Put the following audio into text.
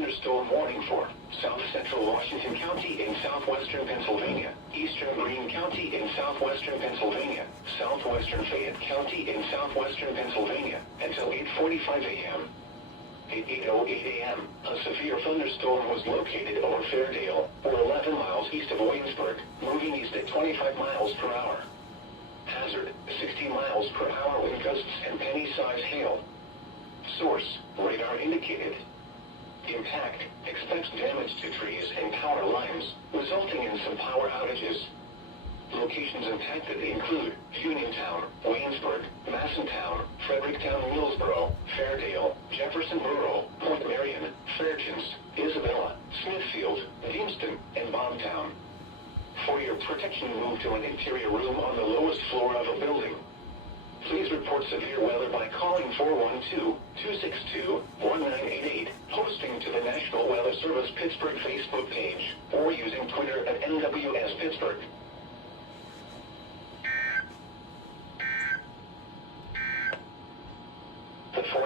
thunderstorm warning for South Central Washington County in southwestern Pennsylvania, Eastern Greene County in southwestern Pennsylvania, southwestern Fayette County in southwestern Pennsylvania, until 8:45 a.m. At 8:08 a.m., a severe thunderstorm was located over Fairdale, or 11 miles east of Waynesburg, moving east at 25 miles per hour. Hazard, 60 miles per hour wind gusts and penny-size hail. Source, radar indicated. Impact, expects damage to trees and power lines, resulting in some power outages. Locations impacted include Uniontown, Waynesburg, Massentown, Fredericktown, Millsboro, Fairdale, Jefferson Borough, Point Marion, Fairchance, Isabella, Smithfield, Deanston, and Bobtown. For your protection, move to an interior room on the lowest floor of a building. Please report severe weather by calling 412-262-1988, posting to the National Weather Service Pittsburgh Facebook page, or using Twitter at NWS Pittsburgh.